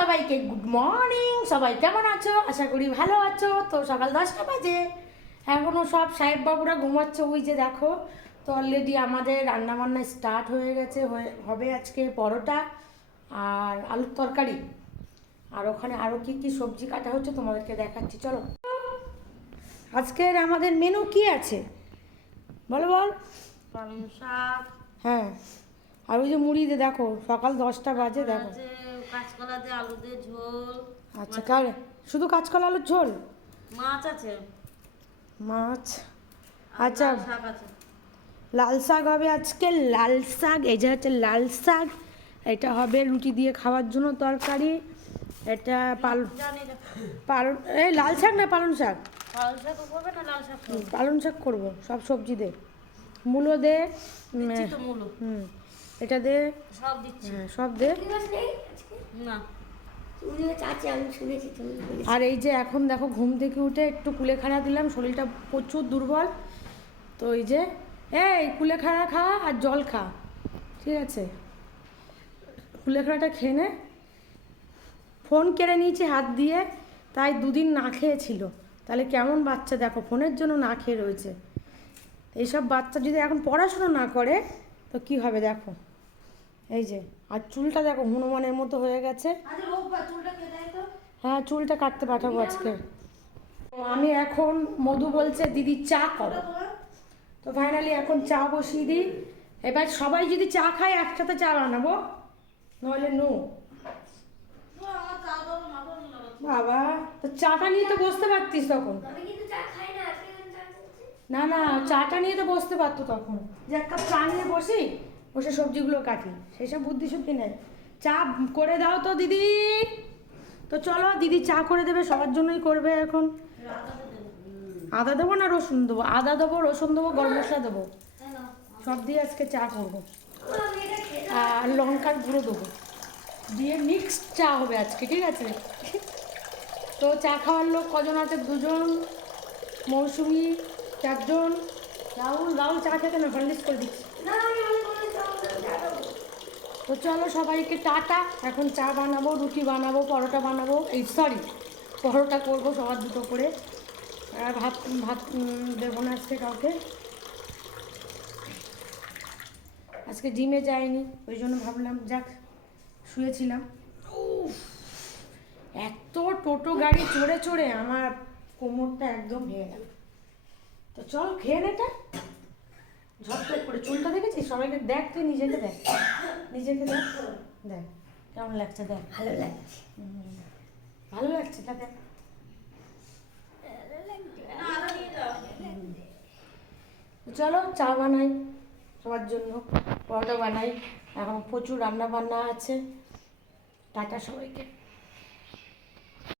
সবাইকে good morning. সবাই কেমন আছো? আশা করি ভালো আছো। তো সকাল 10টা বাজে, এখনও সব সাহেববাবুরা ঘুমাচ্ছে। ওই যে দেখো, তো অলরেডি আমাদের রান্নাবান্না স্টার্ট হয়ে গেছে। হবে আজকে পরোটা আর আলুর তরকারি, আর ওখানে আরও কী কী সবজি কাটা হচ্ছে তোমাদেরকে দেখাচ্ছি, চলো। আজকের আমাদের মেনু কি আছে বলো বল। পালং শাক, হ্যাঁ, আর ওই যে মুড়ি দিয়ে দেখো, সকাল 10টা বাজে দেখো। আছে কাঁচকলা দিয়ে আলু দিয়ে ঝোল। আচ্ছা, কার শুধু কাঁচকলা আলুর ঝোল? মাছ আছে, মাছ, আর আচ্ছা। লাল শাক আছে। লাল শাক হবে আজকে, লাল শাক। এই যে হচ্ছে লাল শাক, এটা হবে রুটি দিয়ে খাওয়ার জন্য তরকারি। এটা জানি না পালন, এই লাল শাক না পালন শাক? পালং শাক করবে না লাল শাক করবে? পালন শাক করবো, সব সবজি দে, মূলো দে। দিচ্ছি তো মূলো, এটা দে, সব দিচ্ছি। হ্যাঁ সব দে। না আর এই যে এখন দেখো, ঘুম থেকে উঠে একটু কুলেখাড়া দিলাম, শরীরটা প্রচুর দুর্বল। তো এই যে, এই কুলেখাড়া খা আর জল খা, ঠিক আছে? কুলেখাড়াটা খেয়ে নে। ফোন কেড়ে নিয়েছি হাত দিয়ে, তাই দুদিন না খেয়েছিল। তাহলে কেমন বাচ্চা দেখো, ফোনের জন্য না খেয়ে রয়েছে। এইসব বাচ্চা যদি এখন পড়াশুনো না করে তো কি হবে দেখো। এই যে, আর চুলটা দেখো হনুমানের মতো হয়ে গেছে। হ্যাঁ, চুলটা কাটতে পাঠাবো আজকে। আমি এখন, মধু বলছে দিদি চা করো, তো ফাইনালি এখন চা বসিয়ে দিই। এবার সবাই যদি চা খায় একসাথে চা বানাবো, নইলে নো। বাবা, তো চাটা নিয়ে তো বসতে পারতিস তখন। না না, চাটা নিয়ে তো বসতে পারতো তখন, যে এক কাপ চা নিয়ে বসি, বসে সবজিগুলো কাটি। সেসব বুদ্ধি শুদ্ধি নেই। চা করে দাও তো দিদি। তো চলো, দিদি চা করে দেবে, সবার জন্যই করবে এখন। আদা দেবো না রসুন দেবো? আদা দেবো, রসুন দেবো, গরম মশলা দেবো, সব দিয়ে আজকে চা করবো। আর লঙ্কার গুঁড়ো দেবো, দিয়ে মিক্সড চা হবে আজকে, ঠিক আছে? তো চা খাওয়ার লোক কজন আছে? 2জন, মৌসুমি 4জন, রাহুল চা খেতে না, ফার্নিশ করে দিচ্ছি। তো চলো সবাইকে টাটা। এখন চা বানাবো, রুটি বানাবো, পরোটা বানাবো। এই সরি, পরোটা করবো সবার দুটো করে। আর ভাত ভাত দেবো না আজকে কাউকে। আজকে জিমে যাইনি, ওই জন্য ভাবলাম যাক, শুয়েছিলাম। এত টোটো গাড়ি চড়ে চড়ে আমার কোমরটা একদম ভেঙে গেল। তো চল খেয়ে নেটা ঝটপট করে। চুলটা দেখেছিস? সবাইকে দেখ, তুই নিজেকে দেখ, নিজেকে দেখ, দেখ কেমন লাগছে, দেখ। ভালো লাগছে, ভালো লাগছে, তা দেখ। চলো চা বানাই সবার জন্য, পরোটা বানাই। এখন প্রচুর রান্না বান্না আছে। টাটা সবাইকে।